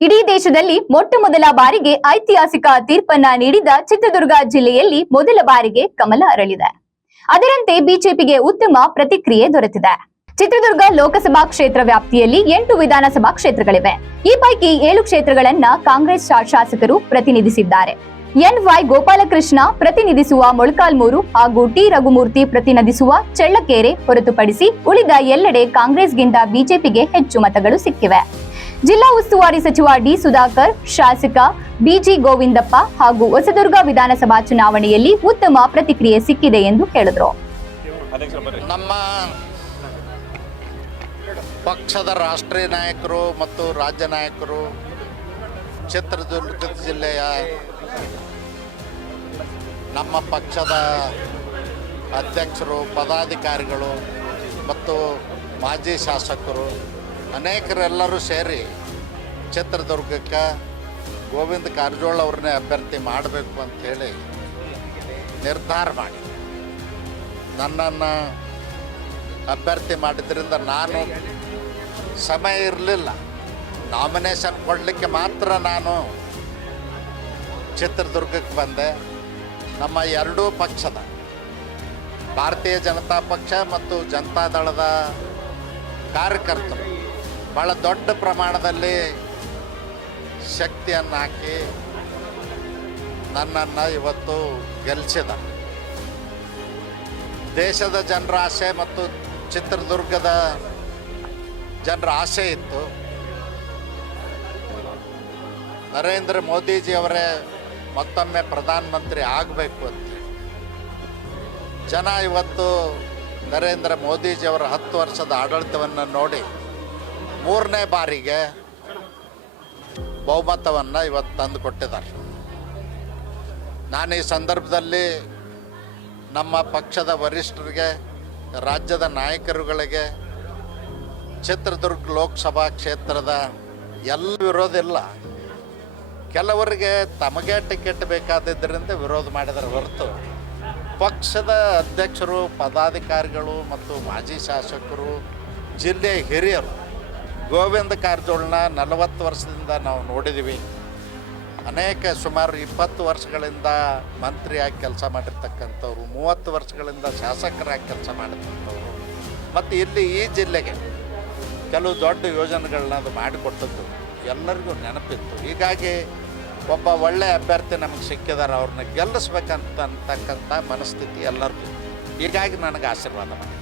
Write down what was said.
ಇಡೀ ದೇಶದಲ್ಲಿ ಮೊಟ್ಟಮೊದಲ ಬಾರಿಗೆ ಐತಿಹಾಸಿಕ ತೀರ್ಪನ್ನ ನೀಡಿದ ಚಿತ್ರದುರ್ಗ ಜಿಲ್ಲೆಯಲ್ಲಿ ಮೊದಲ ಬಾರಿಗೆ ಕಮಲ ಅರಳಿದೆ. ಅದರಂತೆ ಬಿಜೆಪಿಗೆ ಉತ್ತಮ ಪ್ರತಿಕ್ರಿಯೆ ದೊರೆತಿದೆ. ಚಿತ್ರದುರ್ಗ ಲೋಕಸಭಾ ಕ್ಷೇತ್ರ ವ್ಯಾಪ್ತಿಯಲ್ಲಿ 8 ವಿಧಾನಸಭಾ ಕ್ಷೇತ್ರಗಳಿವೆ. ಈ ಪೈಕಿ 7 ಕ್ಷೇತ್ರಗಳನ್ನ ಕಾಂಗ್ರೆಸ್ ಶಾಸಕರು ಪ್ರತಿನಿಧಿಸಿದ್ದಾರೆ. ಎನ್.ವೈ. ಗೋಪಾಲಕೃಷ್ಣ ಪ್ರತಿನಿಧಿಸುವ ಮೊಳಕಾಲ್ಮೂರು ಹಾಗೂ ಟಿ. ರಘುಮೂರ್ತಿ ಪ್ರತಿನಿಧಿಸುವ ಚಳ್ಳಕೆರೆ ಹೊರತುಪಡಿಸಿ ಉಳಿದ ಎಲ್ಲೆಡೆ ಕಾಂಗ್ರೆಸ್ಗಿಂತ ಬಿಜೆಪಿಗೆ ಹೆಚ್ಚು ಮತಗಳು ಸಿಕ್ಕಿವೆ. ಜಿಲ್ಲಾ ಉಸ್ತುವಾರಿ ಸಚಿವ ಡಿ. ಸುಧಾಕರ್, ಶಾಸಕ ಬಿಜಿ ಗೋವಿಂದಪ್ಪ ಹಾಗೂ ಹೊಸದುರ್ಗ ವಿಧಾನಸಭಾ ಚುನಾವಣೆಯಲ್ಲಿ ಉತ್ತಮ ಪ್ರತಿಕ್ರಿಯೆ ಸಿಕ್ಕಿದೆ ಎಂದು ಹೇಳಿದರು. ನಮ್ಮ ಪಕ್ಷದ ರಾಷ್ಟ್ರೀಯ ನಾಯಕರು ಮತ್ತು ರಾಜ್ಯ ನಾಯಕರು, ಚಿತ್ರದುರ್ಗ ಜಿಲ್ಲೆಯ ನಮ್ಮ ಪಕ್ಷದ ಅಧ್ಯಕ್ಷರು, ಪದಾಧಿಕಾರಿಗಳು ಮತ್ತು ಮಾಜಿ ಶಾಸಕರು ಅನೇಕರೆಲ್ಲರೂ ಸೇರಿ ಚಿತ್ರದುರ್ಗಕ್ಕೆ ಗೋವಿಂದ ಕಾರಜೋಳ ಅವ್ರನ್ನೇ ಅಭ್ಯರ್ಥಿ ಮಾಡಬೇಕು ಅಂಥೇಳಿ ನಿರ್ಧಾರ ಮಾಡಿ ನನ್ನನ್ನು ಅಭ್ಯರ್ಥಿ ಮಾಡಿದ್ರಿಂದ ನಾನು ಸಮಯ ಇರಲಿಲ್ಲ. ನಾಮಿನೇಷನ್ ಕೊಡಲಿಕ್ಕೆ ಮಾತ್ರ ನಾನು ಚಿತ್ರದುರ್ಗಕ್ಕೆ ಬಂದೆ. ನಮ್ಮ ಎರಡೂ ಪಕ್ಷದ ಭಾರತೀಯ ಜನತಾ ಪಕ್ಷ ಮತ್ತು ಜನತಾದಳದ ಕಾರ್ಯಕರ್ತರು ಭಾಳ ದೊಡ್ಡ ಪ್ರಮಾಣದಲ್ಲಿ ಶಕ್ತಿಯನ್ನು ಹಾಕಿ ನನ್ನನ್ನು ಇವತ್ತು ಗೆಲ್ಲಿಸಿದ. ದೇಶದ ಜನರ ಆಸೆ ಮತ್ತು ಚಿತ್ರದುರ್ಗದ ಜನರ ಆಸೆ ಇತ್ತು, ನರೇಂದ್ರ ಮೋದಿಜಿಯವರೇ ಮತ್ತೊಮ್ಮೆ ಪ್ರಧಾನಮಂತ್ರಿ ಆಗಬೇಕು ಅಂತ. ಜನ ಇವತ್ತು ನರೇಂದ್ರ ಮೋದಿಜಿಯವರ 10 ವರ್ಷದ ಆಡಳಿತವನ್ನು ನೋಡಿ 3ನೇ ಬಾರಿಗೆ ಬಹುಮತವನ್ನು ಇವತ್ತು ತಂದು ಕೊಟ್ಟಿದ್ದಾರೆ. ನಾನು ಈ ಸಂದರ್ಭದಲ್ಲಿ ನಮ್ಮ ಪಕ್ಷದ ವರಿಷ್ಠರಿಗೆ, ರಾಜ್ಯದ ನಾಯಕರುಗಳಿಗೆ, ಚಿತ್ರದುರ್ಗ ಲೋಕಸಭಾ ಕ್ಷೇತ್ರದ ಎಲ್ಲ ವಿರೋಧ ಇಲ್ಲ, ಕೆಲವರಿಗೆ ತಮಗೆ ಟಿಕೆಟ್ ಬೇಕಾದಿದ್ದರಿಂದ ವಿರೋಧ ಮಾಡಿದರೆ ಹೊರತು ಪಕ್ಷದ ಅಧ್ಯಕ್ಷರು, ಪದಾಧಿಕಾರಿಗಳು ಮತ್ತು ಮಾಜಿ ಶಾಸಕರು, ಜಿಲ್ಲೆಯ ಹಿರಿಯರು ಗೋವಿಂದ ಕಾರಜೋಳನ 40 ವರ್ಷದಿಂದ ನಾವು ನೋಡಿದ್ದೀವಿ. ಸುಮಾರು 20 ವರ್ಷಗಳಿಂದ ಮಂತ್ರಿಯಾಗಿ ಕೆಲಸ ಮಾಡಿರ್ತಕ್ಕಂಥವ್ರು, 30 ವರ್ಷಗಳಿಂದ ಶಾಸಕರಾಗಿ ಕೆಲಸ ಮಾಡಿರ್ತಕ್ಕಂಥವ್ರು ಮತ್ತು ಇಲ್ಲಿ ಈ ಜಿಲ್ಲೆಗೆ ಕೆಲವು ದೊಡ್ಡ ಯೋಜನೆಗಳನ್ನ ಅದು ಮಾಡಿಕೊಟ್ಟದ್ದು ಎಲ್ಲರಿಗೂ ನೆನಪಿತ್ತು. ಹೀಗಾಗಿ ಒಬ್ಬ ಒಳ್ಳೆಯ ಅಭ್ಯರ್ಥಿ ನಮಗೆ ಸಿಕ್ಕಿದ್ದಾರೆ, ಅವ್ರನ್ನ ಗೆಲ್ಲಿಸ್ಬೇಕಂತಕ್ಕಂಥ ಮನಸ್ಥಿತಿ ಎಲ್ಲರಿಗೂ. ಹೀಗಾಗಿ ನನಗೆ ಆಶೀರ್ವಾದ ಮಾಡಿದೆ.